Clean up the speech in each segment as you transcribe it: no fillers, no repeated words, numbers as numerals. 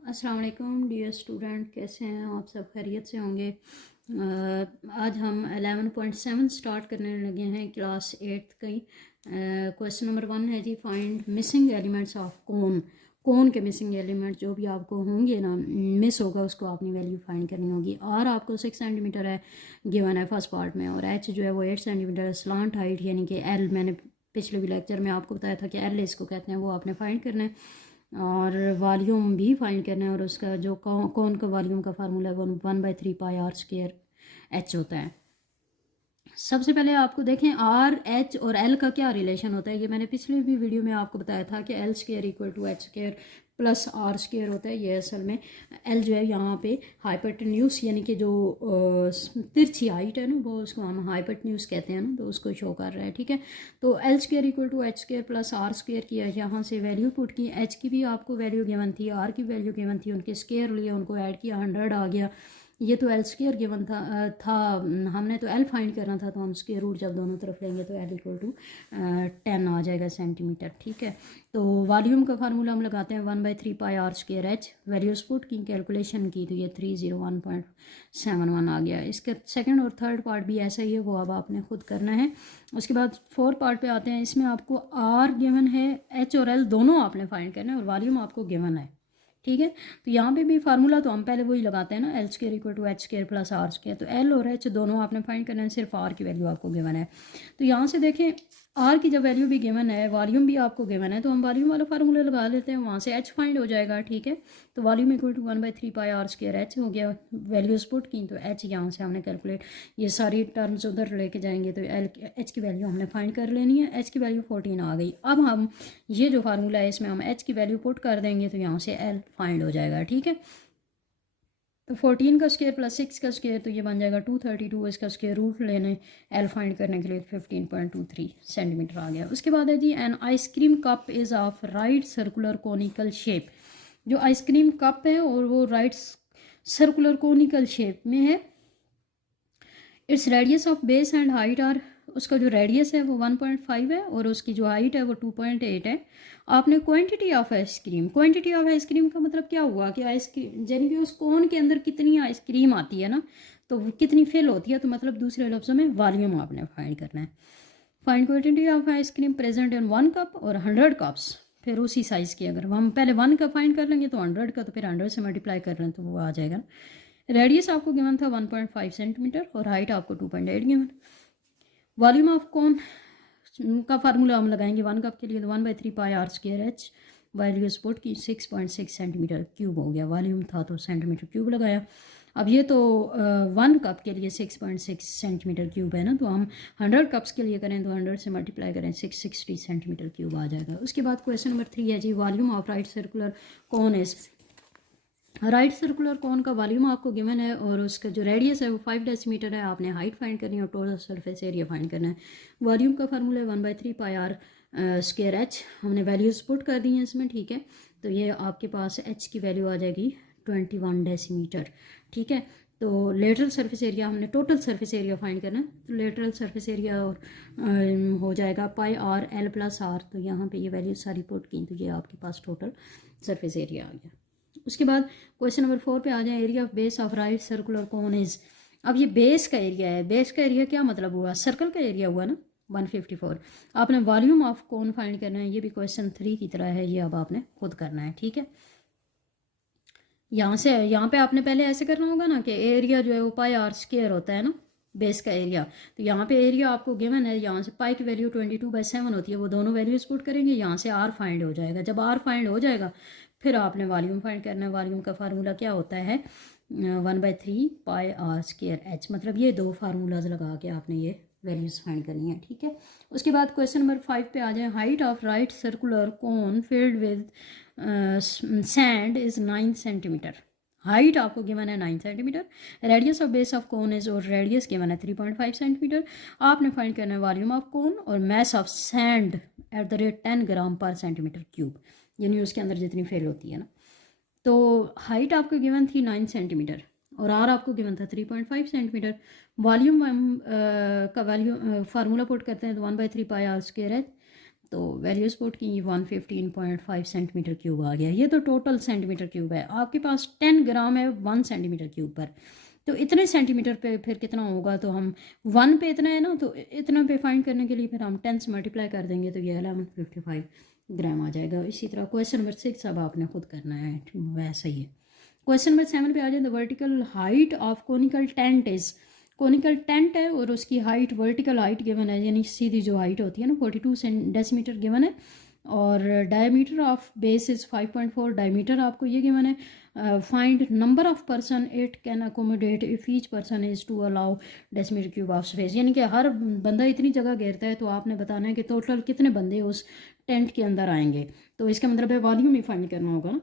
अस्सलाम वालेकुम dear student, कैसे हैं आप? सब खैरियत से होंगे। आज हम 11.7 स्टार्ट करने लगे हैं, क्लास 8 की। क्वेश्चन नंबर 1 है जी, find missing elements of cone. Cone के मिसिंग एलिमेंट जो भी आपको होंगे ना, मिस होगा, उसको अपनी वैल्यू फाइंड करनी होगी। और आपको 6 सेंटीमीटर है गिवन है फर्स्ट पार्ट में, और एच जो है वो 8 सेंटीमीटर है। स्लांट हाइट यानी कि एल, मैंने पिछले भी लेक्चर में आपको बताया था कि एल इसको कहते हैं, वो आपने फाइंड करना है। और वॉल्यूम भी फाइंड करना है, और उसका जो कौन का वॉल्यूम का फार्मूला है वो 1/3πr² एच होता है। सबसे पहले आपको देखें आर एच और एल का क्या रिलेशन होता है। ये मैंने पिछले भी वीडियो में आपको बताया था कि L square equal to H square plus R square होता है। ये असल में एल जो है यहाँ पे हाइपोटेन्यूज यानी कि जो तिरछी हाइट है ना, वो उसको हम हाइपोटेन्यूज कहते हैं ना, तो उसको शो कर रहा है। ठीक है, तो L square equal to H square plus R square की यहाँ से वैल्यू पुट की। एच की भी आपको वैल्यू गिवन थी, आर की वैल्यू गिवन थी, उनके स्क्र लिए, उनको ऐड किया, 100 आ गया। ये तो एल स्क्र गिवन था। हमने तो एल फाइंड करना था, तो हम स्क्र रूट जब दोनों तरफ लेंगे तो एल इक्वल टू 10 आ जाएगा सेंटीमीटर। ठीक है, तो वॉल्यूम का फार्मूला हम लगाते हैं 1/3πr²h। वैल्यूज पुट की, कैलकुलेशन की, तो ये 301.71 आ गया। इसका सेकंड और थर्ड पार्ट भी ऐसा ही है, वो अब आपने खुद करना है। उसके बाद फोर्थ पार्ट पे आते हैं। इसमें आपको आर गिवन है, एच और एल दोनों आपने फाइंड करना है, और वॉल्यूम आपको गिवन है। ठीक है, तो यहाँ पे भी फार्मूला तो हम पहले वही लगाते हैं ना, L square equal to H square plus R square. तो एल और एच दोनों आपने फाइंड करना है, सिर्फ आर की वैल्यू आपको गिवन है। तो यहाँ से देखें, आर की जब वैल्यू भी गिवन है, वॉल्यूम भी आपको गिवन है, तो हम वॉल्यूम वाला फार्मूला लगा लेते हैं, वहाँ से एच फाइंड हो जाएगा। ठीक है, तो वॉल्यूम इक्वल टू 1/3πr² हो गया। वैल्यूज पुट की, तो एच यहाँ से हमने कैलकुलेट, ये सारी टर्म्स उधर लेके जाएंगे, तो एल एच की वैल्यू हमने फाइंड कर लेनी है। एच की वैल्यू 14 आ गई। अब हम ये जो फार्मूला है, इसमें हम एच की वैल्यू पुट कर देंगे, तो यहाँ से एल फाइंड हो जाएगा। ठीक है, तो 14 का स्क्वायर प्लस 6 का स्क्वायर, तो ये बन जाएगा 232। इसका स्क्वायर रूट लेने एल फाइंड करने के लिए 15.23 सेंटीमीटर आ गया। उसके बाद है जी, an ice cream cup is of right circular conical shape. जो आइसक्रीम कप है और वो राइट सर्कुलर कोनिकल शेप में है। It's radius of base and height r, उसका जो रेडियस है वो 1.5 है, और उसकी जो हाइट है वो 2.8 है। आपने quantity of ice cream, quantity of ice cream का मतलब क्या हुआ कि आइसक्रीम यानी कि उस कोन के अंदर कितनी आइसक्रीम आती है ना, तो कितनी फिल होती है, तो मतलब दूसरे लफ्ज़ों में वॉल्यूम आपने फाइंड करना है। Find quantity of ice cream present in 1 cup और 100 कप्स। फिर उसी साइज़ की, अगर हम पहले 1 का फाइंड कर लेंगे तो 100 का, तो फिर 100 से मल्टीप्लाई कर लें तो वो आ जाएगा। रेडियस आपको गिवन था 1.5 सेंटीमीटर, और हाइट आपको 2.8 गिवन। वॉल्यूम ऑफ कौन का फार्मूला हम लगाएंगे 1 कप के लिए, तो 1/3πr²h। वैल्यू स्पोर्ट की 6.6 सेंटीमीटर क्यूब हो गया। वॉल्यूम था तो सेंटीमीटर क्यूब लगाया। अब ये तो 1 कप के लिए 6.6 सेंटीमीटर क्यूब है ना, तो हम 100 कप्स के लिए करें तो 100 से मल्टीप्लाई करें 660 सेंटीमीटर क्यूब आ जाएगा। उसके बाद क्वेश्चन नंबर 3 है जी, वॉल्यूम ऑफ राइट सर्कुलर कौन इज। राइट सर्कुलर कोन का वॉल्यूम आपको गिवन है, और उसका जो रेडियस है वो 5 डेसीमीटर है। आपने हाइट फाइंड करनी है और टोटल सरफेस एरिया फाइंड करना है। वॉल्यूम का फार्मूला है 1/3πr²h। हमने वैल्यूज पुट कर दी हैं इसमें। ठीक है, तो ये आपके पास एच की वैल्यू आ जाएगी 21 डेसीमीटर। ठीक है, तो लेटरल सरफेस एरिया, हमने टोटल सरफेस एरिया फाइंड करना है, तो लेटरल सरफेस एरिया और हो जाएगा πr/l + r। तो यहाँ पे ये वैल्यू सारी पुट की, तो ये आपके पास टोटल सरफेस एरिया आ गया। उसके बाद क्वेश्चन नंबर 4 पे आ जाए, area of base of right circular cone is. अब ये बेस का एरिया है। बेस का एरिया क्या मतलब हुआ, सर्कल का एरिया हुआ ना, 154। आपने वॉल्यूम ऑफ कोन फाइंड करना है, ये भी क्वेश्चन 3 की तरह है, ये अब आपने खुद करना है। ठीक है, यहाँ पे आपने पहले ऐसे करना होगा ना कि एरिया जो है वो πr² होता है ना, बेस का एरिया। तो यहाँ पे एरिया आपको गिवन है, यहाँ से पाई की वैल्यू 22/7 होती है, वो दोनों वैल्यूज पुट करेंगे, यहाँ से आर फाइंड हो जाएगा। जब आर फाइंड हो जाएगा फिर आपने वॉल्यूम फाइंड करना है। वॉल्यूम का फार्मूला क्या होता है, 1/3πr²h। मतलब ये दो फार्मूलाज लगा के आपने ये वैल्यूज फाइंड करनी है। ठीक है, उसके बाद क्वेश्चन नंबर 5 पे आ जाए, height of right circular cone filled with sand is 9 centimetre. Height आपको गिवन है 9 centimetre. Radius of base of cone is, और रेडियस गिवन है 3.5 सेंटीमीटर। आपने फाइंड करना है वॉल्यूम ऑफ कोन और मैस ऑफ सैंड @ 10 ग्राम पर सेंटीमीटर क्यूब, यानी उसके अंदर जितनी फेल होती है ना। तो हाइट आपको गिवन थी 9 सेंटीमीटर, और आर आपको गिवन था 3.5 सेंटीमीटर। वॉल्यूम का वैल्यू फार्मूला पुट करते हैं, तो 1/3πr²h। तो वैल्यू सपोर्ट की 115.5 सेंटीमीटर क्यूब आ गया। ये तो टोटल सेंटीमीटर क्यूब है, आपके पास 10 ग्राम है 1 सेंटीमीटर क्यूब पर, तो इतने सेंटीमीटर पे फिर कितना होगा, तो हम 1 पे इतना है ना, तो इतना पे फाइंड करने के लिए फिर हम 10 से मल्टीप्लाई कर देंगे, तो ये 1155 ग्राम आ जाएगा। इसी तरह क्वेश्चन नंबर 6 अब आपने खुद करना है, वैसा ही है। क्वेश्चन नंबर 7 पे आ जाए। The vertical height of conical tent is, conical tent है और उसकी हाइट, वर्टिकल हाइट गिवन है, यानी सीधी जो हाइट होती है ना 42 डेसीमीटर गिवन है, और diameter of base is 5.4, diameter आपको ये गिवन है। Find number of person it can accommodate if each person is to allow decimetre cube of space, यानी कि हर बंदा इतनी जगह घेरता है, तो आपने बताना है कि टोटल कितने बंदे उस टेंट के अंदर आएंगे, तो इसका मतलब है वॉल्यूम ही फाइंड करना होगा ना।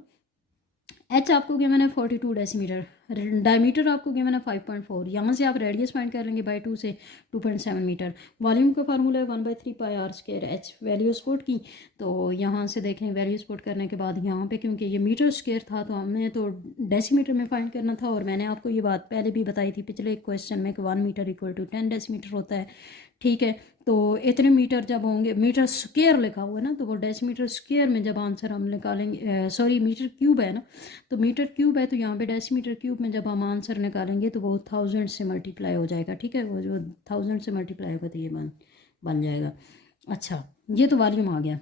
एच आपको गिवन है 42 डेसीमीटर, डायमीटर आपको गिवन है 5.4, यहाँ से आप रेडियस फाइंड कर लेंगे बाई 2 से 2.7 मीटर। वॉल्यूम का फार्मूला है 1/3 pi are square h, value support की, तो यहाँ से देखें वैल्यू सपोर्ट करने के बाद यहाँ पे क्योंकि ये मीटर स्क्वायर था तो हमने तो डेसीमीटर में फाइंड करना था, और मैंने आपको ये बात पहले भी बताई थी पिछले एक क्वेश्चन में कि 1 मीटर इक्वल टू 10 डेसीमीटर होता है, ठीक है। तो इतने मीटर जब होंगे, मीटर स्क्वायर लिखा हुआ है ना, तो वो डेसीमीटर स्क्वायर में जब आंसर हम निकालेंगे, सॉरी मीटर क्यूब है ना, तो मीटर क्यूब है, तो यहाँ पे डेसीमीटर क्यूब में जब हम आंसर निकालेंगे तो वो 1000 से मल्टीप्लाई हो जाएगा, ठीक है। वो जो 1000 से मल्टीप्लाई होगा तो ये बन जाएगा। अच्छा, ये तो वॉल्यूम आ गया।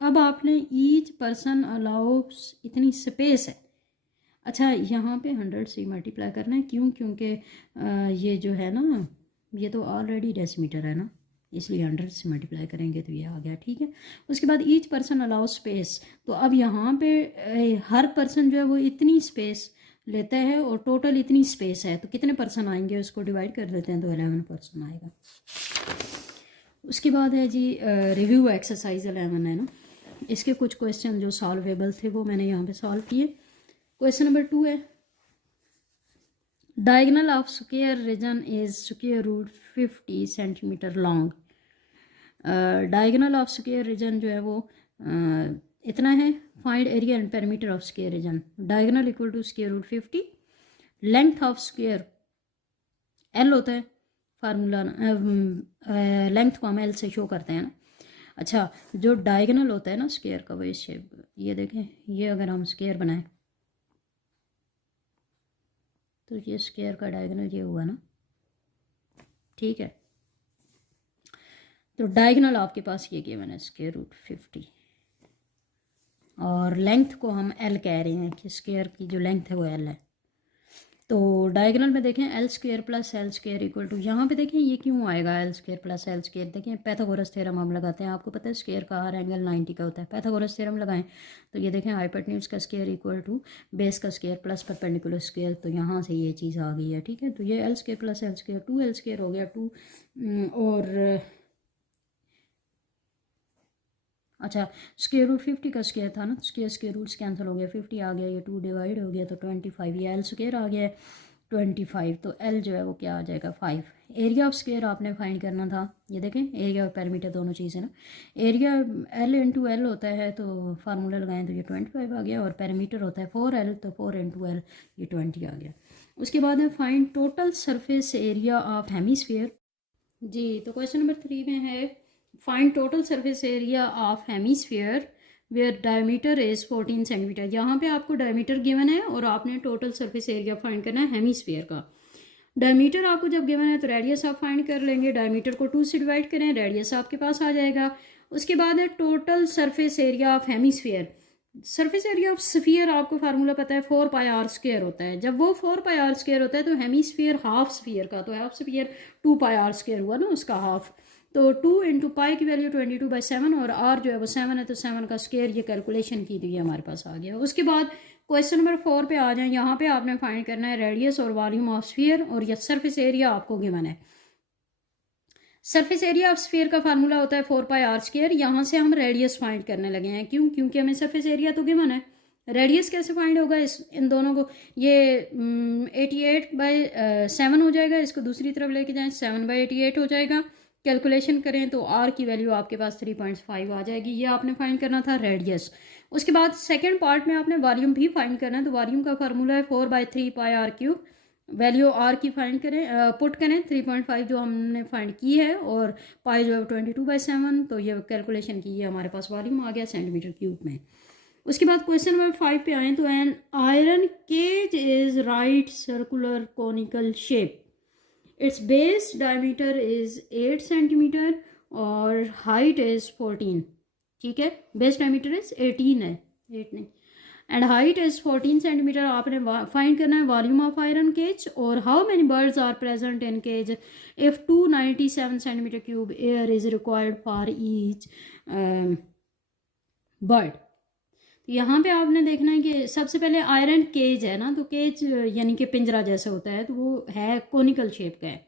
अब आपने ईच पर्सन अलाउ, इतनी स्पेस है। अच्छा, यहाँ पे 100 से मल्टीप्लाई करना है, क्यों, क्योंकि ये जो है ना, ये तो ऑलरेडी डेसीमीटर है ना, इसलिए 100 से मल्टीप्लाई करेंगे तो ये आ गया, ठीक है। उसके बाद ईच पर्सन अलाउ स्पेस, तो अब यहाँ पे हर पर्सन जो है वो इतनी स्पेस लेता है और टोटल इतनी स्पेस है, तो कितने पर्सन आएंगे उसको डिवाइड कर देते हैं, तो 11 पर्सन आएगा। उसके बाद है जी रिव्यू एक्सरसाइज 11 है ना, इसके कुछ क्वेश्चन जो सॉल्वेबल थे वो मैंने यहाँ पे सॉल्व किए। क्वेश्चन नंबर 2 है, diagonal of square region is square root 50 centimetre long. Diagonal of square region जो है वो इतना है। Find area and perimeter of square region. Diagonal equal to square root 50, length of square L होता है, formula length को हम L से शो करते हैं ना। अच्छा, जो डायगोनल होता है ना स्क्वायर का, वो इस शेप, ये देखें, ये अगर हम स्क्वायर बनाएं तो ये स्क्वायर का डायगोनल ये हुआ ना, ठीक है। तो डायगोनल आपके पास ये गिवन है स्क्वायर रूट 50, और लेंथ को हम एल कह रहे हैं कि स्क्वायर की जो लेंथ है वो एल है। तो डायगोनल में देखें L square plus L square equal to, यहाँ पे देखें ये क्यों आएगा L square plus L square, देखें पाइथागोरस थ्योरम हम लगाते हैं, आपको पता है स्क्वायर का हर एंगल 90 का होता है, पाइथागोरस थ्योरम लगाएं तो ये देखें हाइपोटेन्यूज का स्क्वायर इक्वल टू बेस का स्क्वायर प्लस परपेंडिकुलर स्क्वायर, तो यहाँ से ये चीज़ आ गई है, ठीक है। तो ये L square plus L square 2 L square हो गया 2, और अच्छा स्क्वायर रूट 50 का स्क्वायर था ना, स्क्वायर रूट्स कैंसिल हो गया, 50 आ गया, ये 2 डिवाइड हो गया तो 25, ये एल स्क्वायर आ गया 25, तो एल जो है वो क्या आ जाएगा 5। एरिया ऑफ स्क्वायर आपने फाइंड करना था, ये देखें एरिया और पेरीमीटर दोनों चीज़ें ना, एरिया एल इंटू एल होता है, तो फार्मूला लगाएं तो ये 25 आ गया, और पेरीमीटर होता है 4L, तो 4 इंटू एल ये 20 आ गया। उसके बाद है find total surface area of hemisphere. जी, तो क्वेश्चन नंबर 3 में है find total surface area of hemisphere where diameter is 14 centimetre. यहाँ पे आपको डायमीटर गिवन है और आपने टोटल सरफेस एरिया फाइंड करना है हेमीस्फीयर का। डायमीटर आपको जब गिवन है तो रेडियस आप फाइंड कर लेंगे, डायमीटर को 2 से डिवाइड करें, रेडियस आपके पास आ जाएगा। उसके बाद है total surface area of hemisphere. Surface area of sphere आपको फार्मूला पता है 4 पाई आर स्क्वायर होता है, जब वो 4 पाई आर स्क्वायर होता है तो हेमीस्फीयर हाफ स्फीयर का, तो half sphere 2 pi are square हुआ ना उसका हाफ, तो 2 इंटू पाई की वैल्यू 22/7, और आर जो है वो 7 है, तो 7 का स्क्वायर ये कैलकुलेशन की, तो ये हमारे पास आ गया। उसके बाद क्वेश्चन नंबर 4 पे आ जाए, यहाँ पे आपने फाइंड करना है रेडियस और वॉल्यूम ऑफ स्फीयर, और यह सरफेस एरिया आपको गिवन है। सरफेस एरिया ऑफ स्फीयर का फार्मूला होता है 4 पाई आर स्क्वायर, यहाँ से हम रेडियस फाइंड करने लगे हैं, क्यों, क्योंकि हमें सरफेस एरिया तो गिवन है, रेडियस कैसे फाइंड होगा, इन दोनों को, ये 88/7 हो जाएगा, इसको दूसरी तरफ लेके जाएं 7/88 हो जाएगा, कैलकुलेशन करें तो आर की वैल्यू आपके पास 3.5 आ जाएगी, ये आपने फाइंड करना था रेडियस। उसके बाद सेकेंड पार्ट में आपने वॉल्यूम भी फाइंड करना है, तो वॉल्यूम का फार्मूला है 4/3 pi are cube, value are की फाइंड करें, पुट करें 3.5 जो हमने फाइंड की है, और पाई जो है 22/7, तो ये कैलकुलेशन की है, हमारे पास वॉल्यूम आ गया सेंटीमीटर क्यूब में। उसके बाद क्वेश्चन नंबर 5 पे आए तो an iron cage is right circular conical shape, its base diameter is 8 centimetre और हाइट इज 14, ठीक है, बेस डायमीटर इज 18 है, 8 नहीं, एंड हाइट इज 14 सेंटीमीटर। आपने फाइंड करना है वॉल्यूम ऑफ आयरन केज और how many birds are present in cage if 297 centimetre cube air is required for each bird. तो यहाँ पे आपने देखना है कि सबसे पहले आयरन केज है ना, तो केज यानी कि पिंजरा जैसा होता है, तो वो है कोनिकल शेप का है।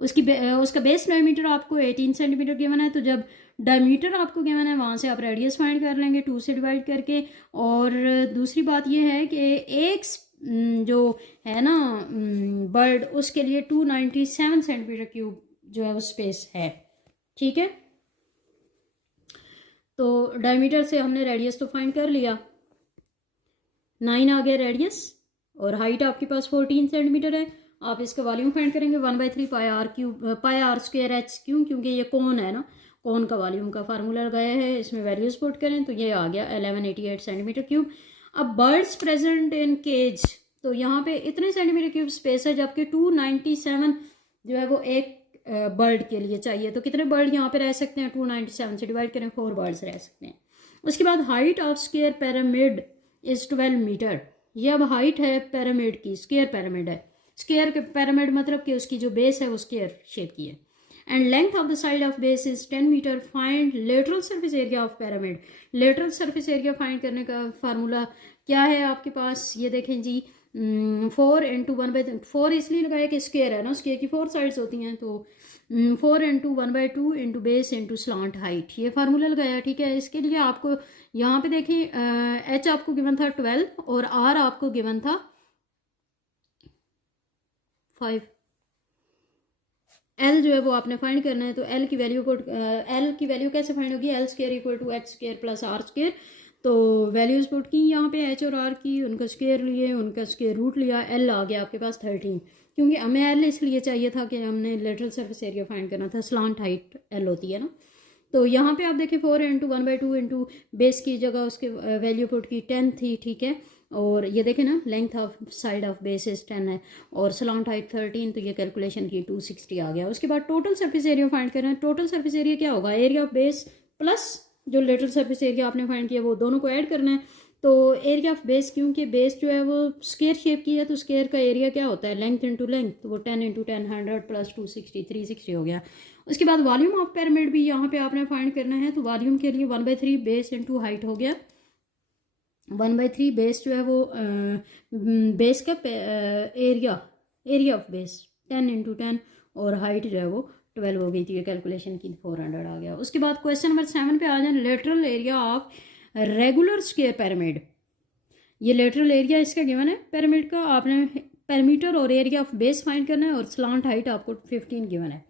उसका बेस डायमीटर आपको 18 सेंटीमीटर गिवन है, तो जब डायमीटर आपको गिवन है वहाँ से आप रेडियस फाइंड कर लेंगे 2 से डिवाइड करके। और दूसरी बात ये है कि एक जो है ना बर्ड, उसके लिए 297 सेंटीमीटर क्यूब जो है वो स्पेस है, ठीक है। तो डायमीटर से हमने रेडियस तो फाइंड कर लिया, 9 आ गया रेडियस, और हाइट आपके पास 14 सेंटीमीटर है। आप इसका वॉल्यूम फाइंड करेंगे 1/3 pi are cube, pi are square h, क्यों, क्योंकि ये कौन है ना, कौन का वॉल्यूम का फार्मूला लगाया है, इसमें वैल्यूज पुट करें तो ये आ गया 1188 सेंटीमीटर क्यूब। अब बर्ड्स प्रेजेंट इन केज, तो यहाँ पे इतने सेंटीमीटर क्यूब स्पेस है, जबकि 297 जो है वो एक बर्ड के लिए चाहिए, तो कितने बर्ड यहाँ पे रह सकते हैं, 297 से डिवाइड करें 4 बर्ड्स रह सकते हैं। उसके बाद height of square pyramid is 12 metre, ये अब हाइट है पिरामिड की, स्क्वायर पिरामिड है, स्क्वायर पिरामिड मतलब कि उसकी जो बेस है वो स्क्वायर शेप की है। And length of the side of base is 10 metre, find lateral surface area of pyramid. Lateral surface area find करने का फार्मूला क्या है आपके पास, ये देखें जी, 4 इंटू 1/4 इसलिए लगाया कि स्क्वायर है ना, स्क्वायर की 4 साइड्स होती हैं, तो 4 into 1/2 into base into slant height, ये फार्मूला लगाया, ठीक है। इसके लिए आपको यहाँ पे देखें एच आपको गिवन था 12 और आर आपको गिवन था 5। एल जो है वो आपने फाइंड करना है, तो एल की वैल्यू को एल की वैल्यू कैसे फाइंड होगी, L square equal to H square plus R square. तो वैल्यूज पुट की यहाँ पे एच और आर की, उनका स्क्वायर लिए, उनका स्क्वायर रूट लिया, एल आ गया आपके पास 13, क्योंकि हमें एल इसलिए चाहिए था कि हमने लेटरल सरफेस एरिया फाइंड करना था, स्लांट हाइट एल होती है ना। तो यहाँ पे आप देखें 4 इंटू 1/2 इंटू बेस की जगह उसके वैल्यू पुट की 10 थी, ठीक है। और ये देखें ना, length of side of base is 10 है और स्लांट हाइट 13, तो ये कैलकुलेशन की 260 आ गया। उसके बाद टोटल सरफेस एरिया फाइंड करना है। टोटल सरफेस एरिया क्या होगा, एरिया ऑफ बेस प्लस जो लेटरल सरफेस एरिया आपने फाइंड किया वो दोनों को ऐड करना है। तो एरिया ऑफ बेस, क्योंकि बेस जो है वो स्क्वायर शेप की है, तो स्क्वायर का एरिया क्या होता है, लेंथ इंटू लेंथ, तो वो 10 इंटू 10 100 प्लस 260 360 हो गया। उसके बाद वॉल्यूम ऑफ पिरामिड भी यहाँ पे आपने फाइंड करना है, तो वॉल्यूम के लिए 1/3 बेस इंटू हाइट हो गया, 1/3 बेस जो है वो बेस का एरिया ऑफ बेस 10 इंटू 10 और हाइट जो है वो 12 हो गई थी, ये कैलकुलेशन की 400 आ गया। उसके बाद क्वेश्चन नंबर 7 पे आ जाए, lateral area of regular square pyramid. ये लेटरल एरिया इसका गिवन है पिरामिड का, आपने पेरीमीटर और एरिया ऑफ बेस फाइंड करना है, और स्लांट हाइट आपको 15 गिवन है।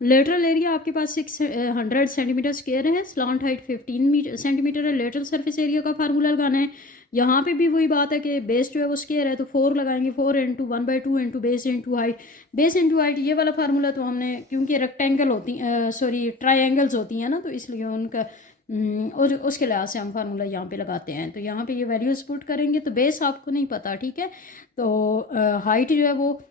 लेटरल एरिया आपके पास 600 सेंटीमीटर स्क्वायर है, स्लांट हाइट 15 सेंटीमीटर है। लेटरल सरफेस एरिया का फार्मूला लगाना है। यहाँ पे भी वही बात है कि बेस जो है वो स्क्वायर है, तो 4 लगाएंगे, 4 into 1/2 into base into height, base into height, ये वाला फार्मूला तो हमने, क्योंकि रेक्टेंगल होती सॉरी ट्राइंगल्स होती हैं ना, तो इसलिए उनका और उसके लिहाज से हम फार्मूला यहाँ पे लगाते हैं। तो यहाँ पे ये वैल्यूज पुट करेंगे, तो बेस आपको नहीं पता, ठीक है। तो हाइट जो है वो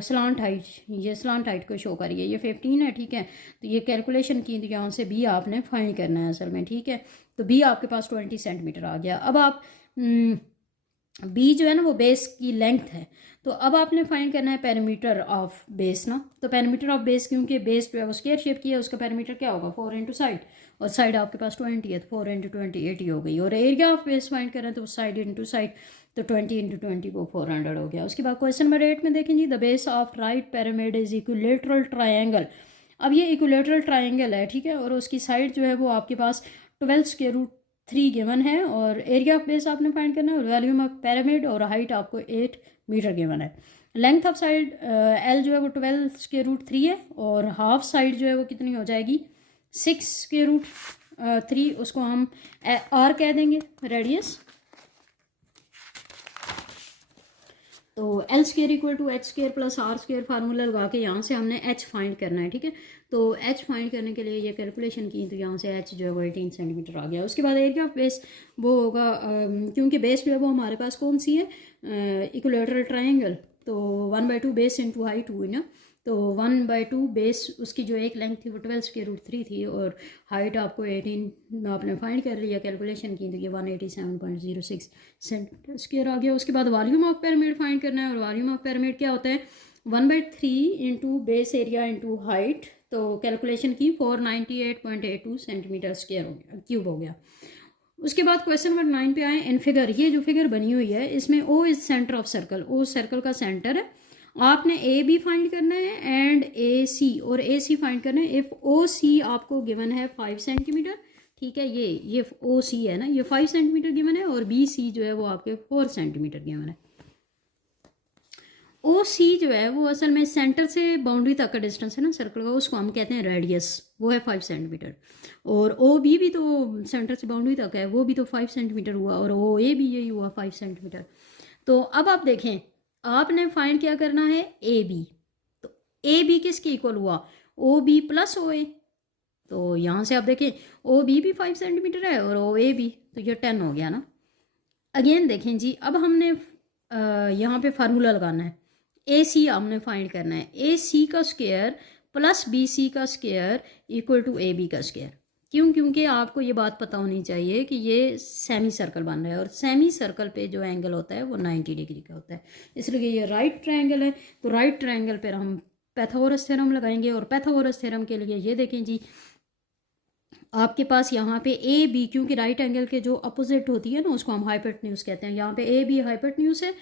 स्लांट हाइट, ये स्लांट हाइट को शो करिए, ये 15 है, ठीक है। तो ये कैलकुलेशन की, तो यहाँ से बी आपने फाइंड करना है असल में, ठीक है। तो बी आपके पास 20 सेंटीमीटर आ गया। अब आप बी जो है ना वो बेस की लेंथ है, तो अब आपने फाइंड करना है पेरीमीटर ऑफ बेस ना। तो पेरीमीटर ऑफ बेस, क्योंकि बेस जो है वो स्क्वायर शेप की है, उसका पेरीमीटर क्या होगा, 4 इंटू साइड, और साइड आपके पास 20 है, तो 4 इंटू 20 80 हो गई। और एरिया ऑफ बेस फाइंड करें तो साइड इंटू साइड, तो 20 इंटू 20 वो 400 हो गया। उसके बाद क्वेश्चन नंबर 8 में देखें जी, the base of right pyramid is equilateral triangle. अब ये इक्विलेटरल ट्रायंगल है, ठीक है, और उसकी साइड जो है वो आपके पास 12√3 गिवन है, और एरिया ऑफ बेस आपने फाइंड करना है, और वॉल्यूम ऑफ पिरामिड और हाइट आपको 8 मीटर गिवन है। लेंथ ऑफ साइड एल जो है वो 12√3 है, और हाफ साइड जो है वो कितनी हो जाएगी, 6√3, उसको हम आर कह देंगे रेडियस। तो L square equal to H square plus R square formula लगा के यहाँ से हमने एच फाइंड करना है, ठीक है। तो एच फाइंड करने के लिए ये कैलकुलेशन की, तो यहाँ से एच जो है वो 18 सेंटीमीटर आ गया। उसके बाद एरिया ऑफ बेस वो होगा, क्योंकि बेस जो है वो हमारे पास कौन सी है, इक्विलेटरल ट्रायंगल, तो 1/2 बेस इंटू हाइट हुई ना, तो 1/2 बेस उसकी जो एक लेंथ थी वो 12√3 थी, और हाइट आपको 18 आपने फाइंड कर लिया, कैलकुलेशन की, तो ये 187.06 सेंटीमीटर स्क्वायर आ गया। उसके बाद वॉल्यूम ऑफ पिरामिड फाइंड करना है, और वॉल्यूम ऑफ पिरामिड क्या होता है, 1/3 into base area into height, तो कैलकुलेशन की 498.82 सेंटीमीटर स्क्वायर हो गया, क्यूब हो गया। उसके बाद क्वेश्चन नंबर 9 पे आए। इन फिगर, ये जो फिगर बनी हुई है इसमें O is centre of circle, O circle का सेंटर है। आपने ए बी फाइंड करना है एंड ए सी, और ए सी फाइंड करना है। इफ़ ओ सी आपको गिवन है 5 सेंटीमीटर, ठीक है, ये ओ सी है ना, ये 5 सेंटीमीटर गिवन है, और बी सी जो है वो आपके 4 सेंटीमीटर गिवन है। ओ सी जो है वो असल में सेंटर से बाउंड्री तक का डिस्टेंस है ना सर्कल का, उसको हम कहते हैं रेडियस, वो है 5 सेंटीमीटर। और ओ बी भी तो सेंटर से बाउंड्री तक है, वो भी तो 5 सेंटीमीटर हुआ, और ओ ए भी यही हुआ 5 सेंटीमीटर। तो अब आप देखें, आपने फाइंड क्या करना है, ए बी। तो ए बी किसके इक्वल हुआ, ओ बी प्लस ओ ए। तो यहाँ से आप देखें ओ बी भी 5 सेंटीमीटर है और ओ ए भी, तो ये 10 हो गया ना। अगेन देखें जी, अब हमने यहाँ पे फार्मूला लगाना है, ए सी हमने फाइंड करना है, ए सी का स्क्वायर प्लस बी सी का square equal to A B का स्क्वायर। क्यों, क्योंकि आपको ये बात पता होनी चाहिए कि ये सेमी सर्कल बन रहा है, और सेमी सर्कल पे जो एंगल होता है वो 90 डिग्री का होता है, इसलिए ये राइट ट्रायंगल है। तो राइट ट्रायंगल पर हम पैथागोरस थ्योरम लगाएंगे, और पैथागोरस थ्योरम के लिए ये देखें जी, आपके पास यहाँ पे ए बी, क्योंकि राइट एंगल के जो अपोजिट होती है ना उसको हम हाइपोटेन्यूज कहते हैं, यहाँ पे ए बी हाइपोटेन्यूज है,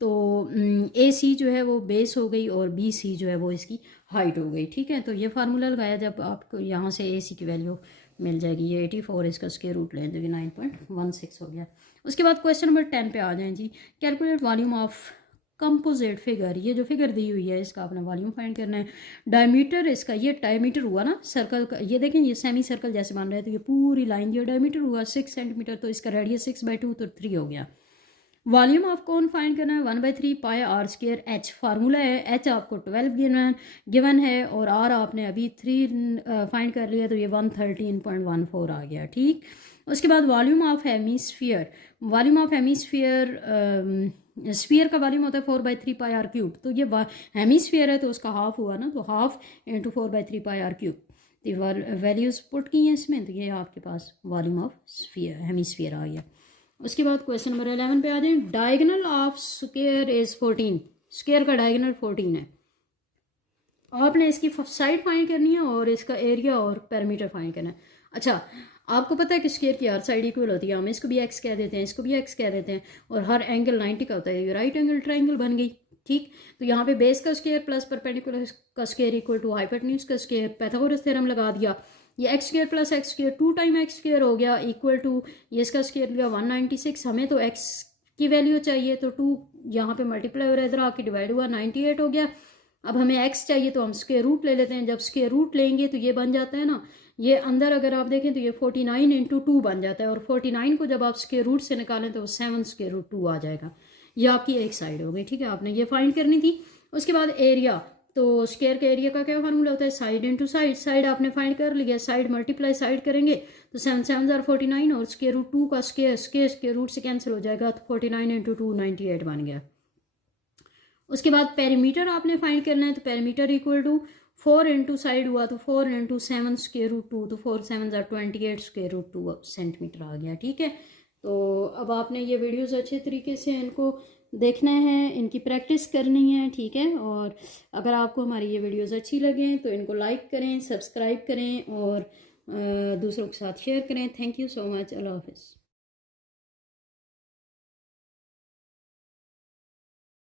तो ए सी जो है वो बेस हो गई, और बी सी जो है वो इसकी हाइट हो गई, ठीक है। तो ये फार्मूला लगाया, जब आपको यहाँ से ए सी की वैल्यू मिल जाएगी, ये 84, इसका स्क्वायर रूट लें तो ये 9.16 हो गया। उसके बाद क्वेश्चन नंबर 10 पे आ जाएं जी, calculate volume of composite figure. ये जो फिगर दी हुई है इसका अपना वॉल्यूम फाइंड करना है। डायमीटर इसका, ये डायमीटर हुआ ना सर्कल का, ये देखें ये सेमी सर्कल जैसे बन रहा है, तो ये पूरी लाइन ये डायमीटर हुआ 6 सेंटीमीटर, तो इसका रेडियस 6/2 तो 3 हो गया। वॉल्यूम ऑफ कौन फाइंड करना है, 1/3 pi are square H, formula है, एच आपको 12 गिवन है, और आर आपने अभी 3 फाइंड कर लिया, तो ये 113.14 आ गया, ठीक। उसके बाद volume of hemisphere, volume of hemisphere, sphere का वॉल्यूम होता है 4/3 पाई आर क्यूब, तो ये हेमीस्फीयर है तो उसका हाफ हुआ ना, तो half into 4/3 pi are cube. तो वैल्यूज़ पुट की हैं इसमें, तो ये आपके पास वॉल्यूम ऑफ स्फीयर हेमीस्फीयर आ गया। उसके बाद क्वेश्चन नंबर 11 पे आ जाए, diagonal of square is 14, square का डायगोनल 14 है। आपने इसकी साइड फाइंड करनी है, और इसका एरिया और पैरामीटर फाइंड करना है। अच्छा, आपको पता है कि स्क्वायर की हर साइड इक्वल होती है, हम इसको भी एक्स कह देते हैं, इसको भी एक्स कह देते हैं, और हर एंगल 90 का होता है, ये राइट एंगल ट्रायंगल बन गई, ठीक। तो यहाँ पे बेस का स्क्वायर प्लस परपेंडिकुलर का स्क्वायर इक्वल टू हाइपोटेन्यूज का स्क्वायर, पैथागोरस थ्योरम लगा दिया, ये x square plus x square 2 time x square हो गया इक्वल टू, ये इसका स्क्वायर लिया 196, हमें तो एक्स की वैल्यू चाहिए, तो 2 यहाँ पे मल्टीप्लाई हो रहा है, इधर आके डिवाइड हुआ 98 हो गया। अब हमें एक्स चाहिए तो हम स्क्वायर रूट ले लेते हैं, जब स्क्वायर रूट लेंगे तो ये बन जाता है ना, ये अंदर अगर आप देखें तो ये 49 इंटू 2 बन जाता है, और 49 को जब आप स्क्वायर रूट से निकालें तो 7 स्क्वायर रूट 2 आ जाएगा। ये आपकी एक साइड हो गई, ठीक है, आपने ये फाइंड करनी थी। उसके बाद एरिया, तो स्क्वायर के एरिया का क्या फार्मूला होता है, साइड इंटू साइड, साइड आपने फाइंड कर लिया, साइड मल्टीप्लाई साइड करेंगे तो 7 7 जार 49, और स्क्वायर रूट 2 का स्क्वायर रूट से कैंसिल हो जाएगा, तो 49 इंटू 2 98 बन गया। उसके बाद पेरीमीटर आपने फाइंड करना है, तो perimeter equal to 4 into side हुआ तो 4 इंटू 7 स्क्वायर रूट 2, तो 4 7 जार 28 स्क्वायर रूट 2 सेंटीमीटर आ गया, ठीक है। तो अब आपने ये वीडियोस अच्छे तरीके से इनको देखना है, इनकी प्रैक्टिस करनी है, ठीक है। और अगर आपको हमारी ये वीडियोस अच्छी लगें तो इनको लाइक करें, सब्सक्राइब करें, और दूसरों के साथ शेयर करें। थैंक यू सो मच, अल्लाह हाफिज़।